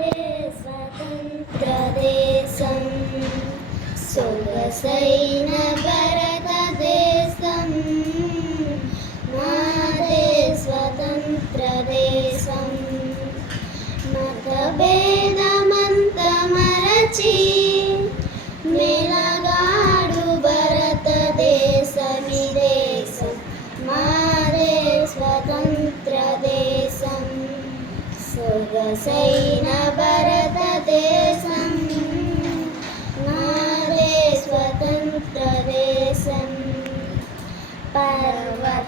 స్వతంత్ర దేశం సొగసైన భారతదేశం మాదే స్వతంత్ర దేశం మతభేదమంత మరచి మెలగాడు భారతదేశమి దేశం మాదే స్వతంత్ర దేశం సొగసైన భారతదేశం మాదే స్వతంత్ర దేశం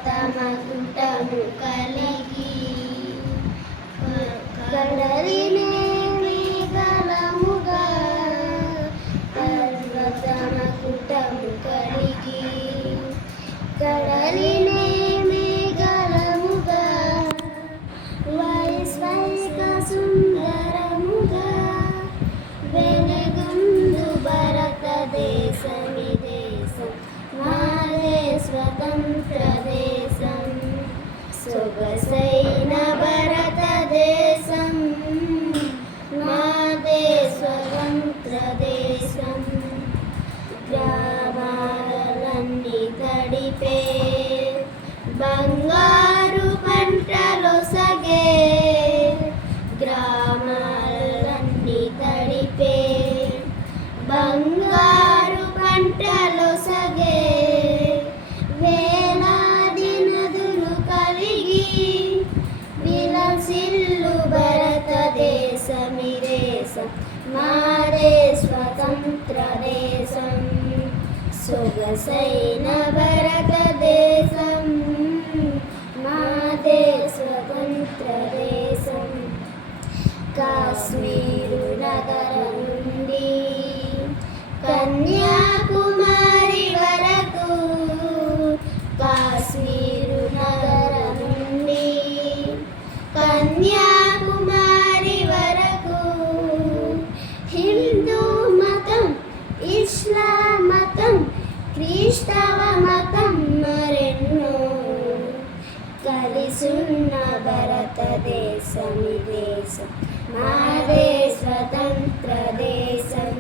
పర్వతమకుటము కలిగి కడలినే మేఘలముగా పర్వతమకుటము కలిగి కడలినే మేఘలముగా వైశ్వైక సుందరముగా వెలుగొందు భారతదేశమి దేశం మాదే స్వతంత్ర దేశం సొగసైన భారతదేశం మాదే స్వతంత్ర దేశం గ్రామాలన్నీ తడిపే బంగారు పంటలొసగే గ్రామాలన్నీ తడిపే బంగారు పంటలొసగే వేలాది నదులు కలిగి విలసిల్లు భారతదేశమి దేశం మాదే స్వతంత్ర దేశం సొగసైన భారతదేశం మాదే స్వతంత్ర దేశం కాశ్మీరు నగరం నుండి కన్యాకుమారి వరకు కాశ్మీరు నగరం నుండి కన్యాకుమారి వరకు హిందూ మతం ఇస్లాం మతం క్రైస్తవ మతం మరెన్నో కలిసున్న భారతదేశమి దేశం మాదే స్వతంత్ర దేశం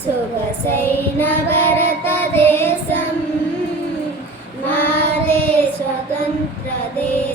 సొగసైన భారతదేశం మాదే స్వతంత్ర దేశం